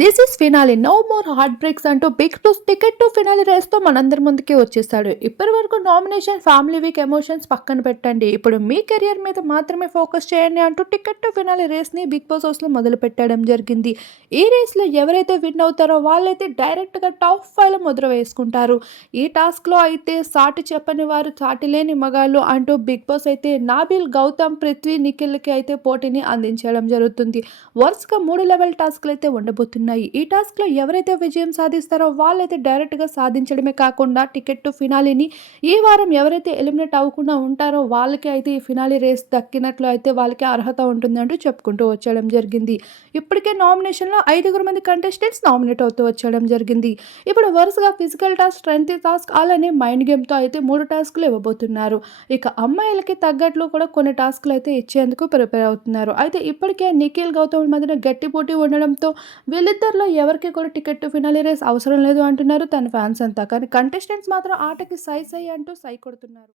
This is finale no more heart breaks అంటూ Bigg Boss ticket to finale రేస్తో మనందరి ముందుకి వచ్చేసాడు. ఇప్పటి వరకు నామినేషన్, ఫ్యామిలీ వీక్ ఎమోషన్స్ పక్కన పెట్టండి, ఇప్పుడు మీ కెరియర్ మీద మాత్రమే ఫోకస్ చేయండి అంటూ టికెట్ టు ఫినాలి రేస్ని బిగ్ బాస్ హౌస్లో మొదలు పెట్టడం జరిగింది. ఈ రేస్లో ఎవరైతే విన్ అవుతారో వాళ్ళైతే డైరెక్ట్గా టాప్ 5లో ముద్ర వేసుకుంటారు. ఈ టాస్క్లో అయితే సాటి చెప్పని వారు, సాటి లేని మగాళ్ళు అంటూ బిగ్ బాస్ అయితే నాబిల్, గౌతమ్, పృథ్వీ, నిఖిల్కి అయితే పోటీని అందించడం జరుగుతుంది. వరుసగా 3 లెవెల్ టాస్క్‌లు అయితే ఉండబోతున్నాయి. ఈ టాస్క్‌లో ఎవరైతే విజయం సాధిస్తారో వాళ్ళైతే డైరెక్ట్‌గా సాధించడమే కాకుండా టికెట్ టు ఫినాలిని ఈ వారం ఎవరైతే ఎలిమినేట్ అవ్వకుండా ఉంటారో వాళ్ళకి అయితే ఈ ఫినాలి రేస్ దక్కినట్లు అయితే వాళ్ళకి అర్హత ఉంటుందంటూ చెప్పుకుంటూ వచ్చేయడం జరిగింది. ఇప్పటికే నామినేషన్‌లో 5 మంది కంటెస్టెంట్స్ నామినేట్ అవుతూ వచ్చేయడం జరిగింది. ఇప్పుడు వరుసగా ఫిజికల్ టాస్క్, స్ట్రెంగ్త్ టాస్క్ అలానే మైండ్ గేమ్‌తో అయితే 3 టాస్క్‌లు ఇవ్వబోతున్నారు. ఇక అమ్మాయిలకి తగ్గట్లు కూడా కొన్ని టాస్క్‌లు అయితే ఇచ్చేందుకు ప్రిపేర్ అవుతున్నారు. అయితే ఇప్పటికే నిఖిల్, గౌతమ్ మధ్యన గట్టి పోటీ ఉండడంతో వీళ్ళిద్దరిలో ఎవరికీ కూడా టికెట్ టు ఫినాలి రేస్ అవసరం లేదు అంటున్నారు తన ఫ్యాన్స్ అంతా. కానీ కంటెస్టెంట్స్ మాత్రం ఆటకి సై సై అంటూ సై కొడుతున్నారు.